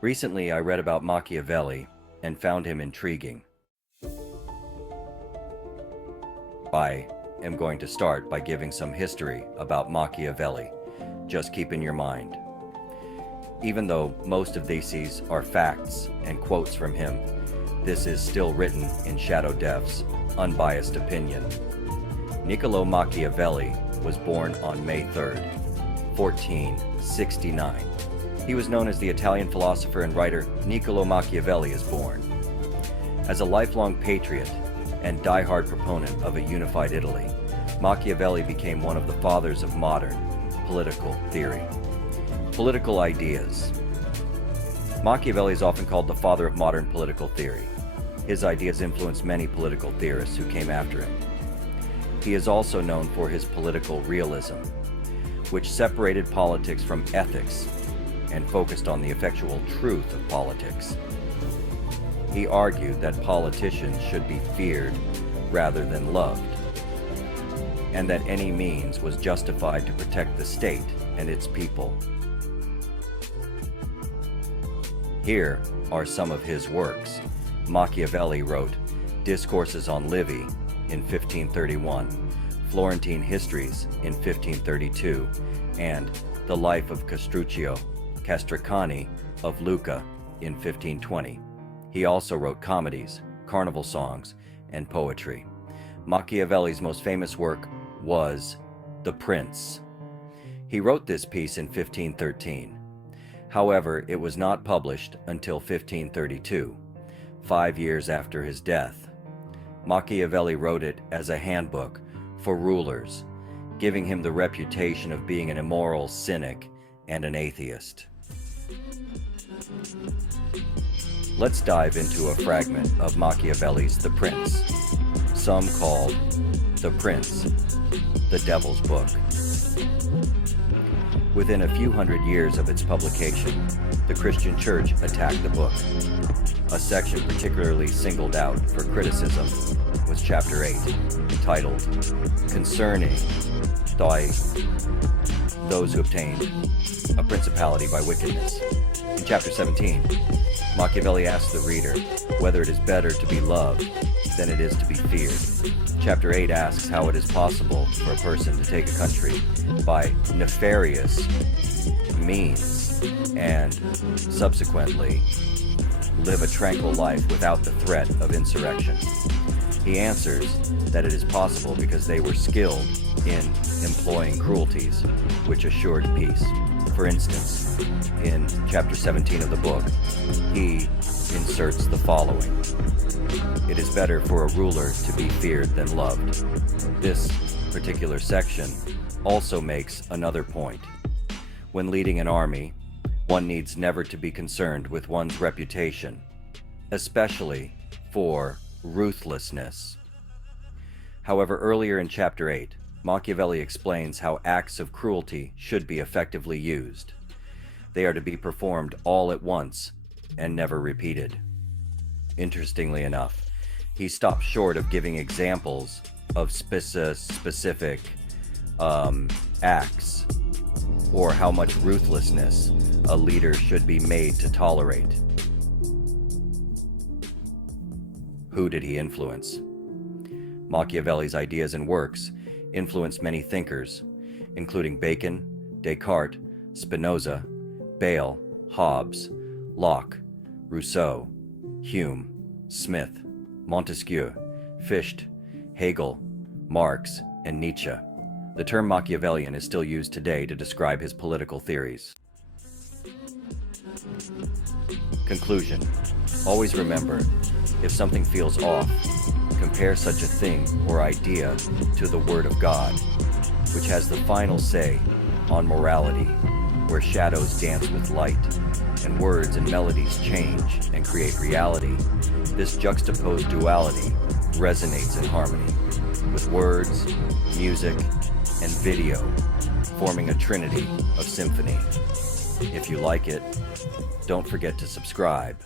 Recently, I read about Machiavelli and found him intriguing. I am going to start by giving some history about Machiavelli. Just keep in your mind. Even though most of these are facts and quotes from him, this is still written in HiDeF's unbiased opinion. Niccolò Machiavelli was born on May 3rd, 1469. He was known as the Italian philosopher and writer Niccolò Machiavelli is born. As a lifelong patriot and die-hard proponent of a unified Italy, Machiavelli became one of the fathers of modern political theory. Political ideas. Machiavelli is often called the father of modern political theory. His ideas influenced many political theorists who came after him. He is also known for his political realism, which separated politics from ethics and focused on the effectual truth of politics. He argued that politicians should be feared rather than loved, and that any means was justified to protect the state and its people. Here are some of his works. Machiavelli wrote Discourses on Livy in 1531, Florentine Histories in 1532, and The Life of Castracani of Lucca in 1520. He also wrote comedies, carnival songs, and poetry. Machiavelli's most famous work was The Prince. He wrote this piece in 1513. However, it was not published until 1532, 5 years after his death. Machiavelli wrote it as a handbook for rulers, giving him the reputation of being an immoral cynic and an atheist. Let's dive into a fragment of Machiavelli's The Prince, some called The Prince, the Devil's Book. Within a few hundred years of its publication, the Christian Church attacked the book. A section particularly singled out for criticism was Chapter 8, titled Concerning Those Who Obtained a Principality by Wickedness. In Chapter 17, Machiavelli asks the reader whether it is better to be loved than it is to be feared. Chapter 8 asks how it is possible for a person to take a country by nefarious means and subsequently live a tranquil life without the threat of insurrection. He answers that it is possible because they were skilled in employing cruelties which assured peace. For instance, in chapter 17 of the book, he inserts the following: "It is better for a ruler to be feared than loved." This particular section also makes another point. When leading an army, one needs never to be concerned with one's reputation, especially for ruthlessness. However, earlier in chapter 8, Machiavelli explains how acts of cruelty should be effectively used. They are to be performed all at once and never repeated. Interestingly enough, he stops short of giving examples of specific acts or how much ruthlessness a leader should be made to tolerate. Who did he influence? Machiavelli's ideas and works influenced many thinkers, including Bacon, Descartes, Spinoza, Bayle, Hobbes, Locke, Rousseau, Hume, Smith, Montesquieu, Fichte, Hegel, Marx, and Nietzsche. The term Machiavellian is still used today to describe his political theories. Conclusion. Always remember, if something feels off, compare such a thing or idea to the Word of God, which has the final say on morality, where shadows dance with light, and words and melodies change and create reality. This juxtaposed duality resonates in harmony, with words, music, and video forming a trinity of symphony. If you like it, don't forget to subscribe.